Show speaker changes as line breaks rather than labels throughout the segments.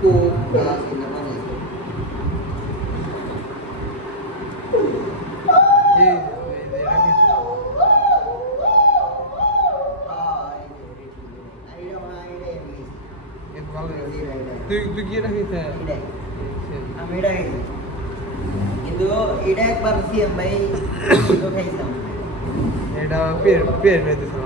Coke glass কিনা বানিয়েছে
এই এই যে এটা কি এত ভালো হয়েছে। তুই তুই কি রাখিস
আমি এটা খাইছি কিন্তু এটা একবার সিএম ভাই তো খাইছিলাম
এটা পের পের পেতেছিলাম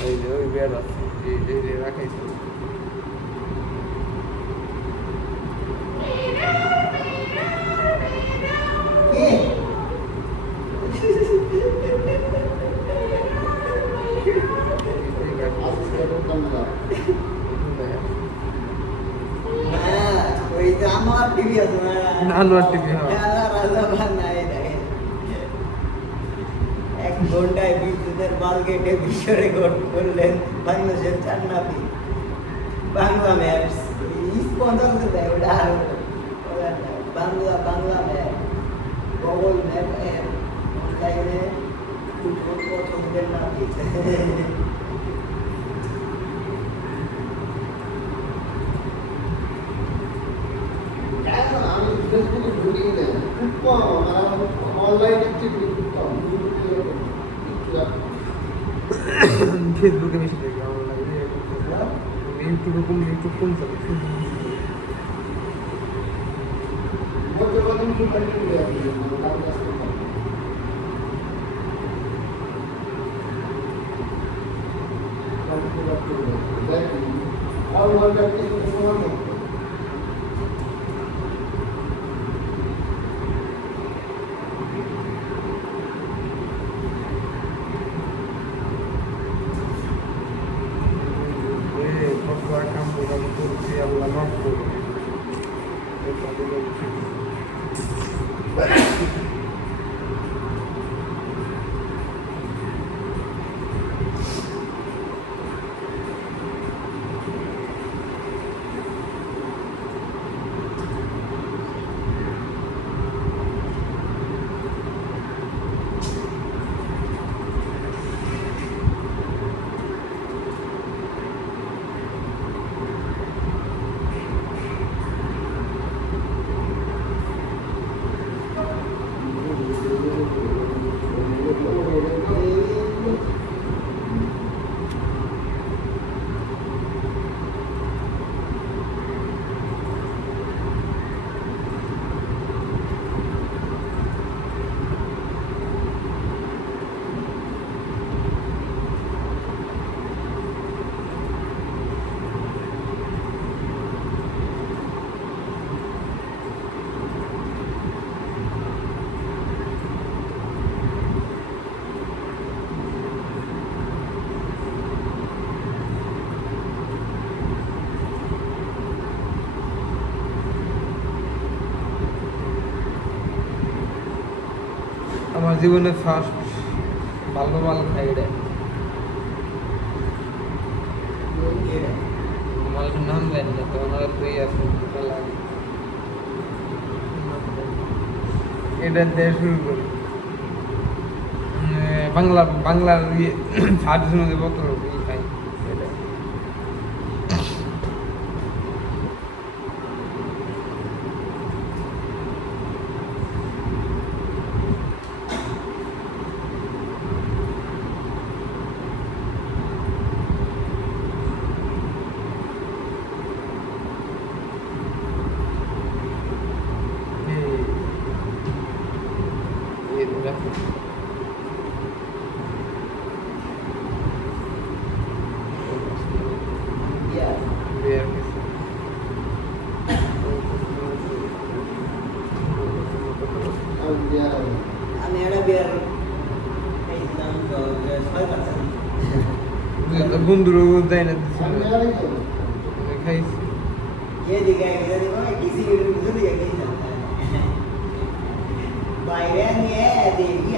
ওই যে ওই বিয়ার আছে যে যে রাখাইছে
ওই যে আমার টিভি আছে না
আনোয়ার TV, হ্যাঁ।
রাজা রাজা বান্নাই দেখেন এক ঘন্টায় বিদ্যুতের বাল কেটে বিশ্ব রেকর্ড করলেন বাংলাদেশের চার নাপি বাংলা ম্যাপস স্পন্সর দেয় ওটা আর Bangla Bangla map Google map app অনলাইনে ফুটবল পছন্দের নাপি
আমি ফেসবুকে ঢুকি না খুব কম আমার অনলাইন অ্যাক্টিভিটি
ফেসবুকে বেশি দেখি আমার লাগে ইউটিউবে কম ইউটিউব কোন চলে
কদিন
Thank you. আমার জীবনে ফার্স্ট ভালো মাল খাই জানি না আছে এটা শুরু বাংলা বাংলার ইয়ে ফার্স্ট পত্র বন্ধুরও দেয় না
সামনে আরেক হবে
খাইছি
Baiane é, devia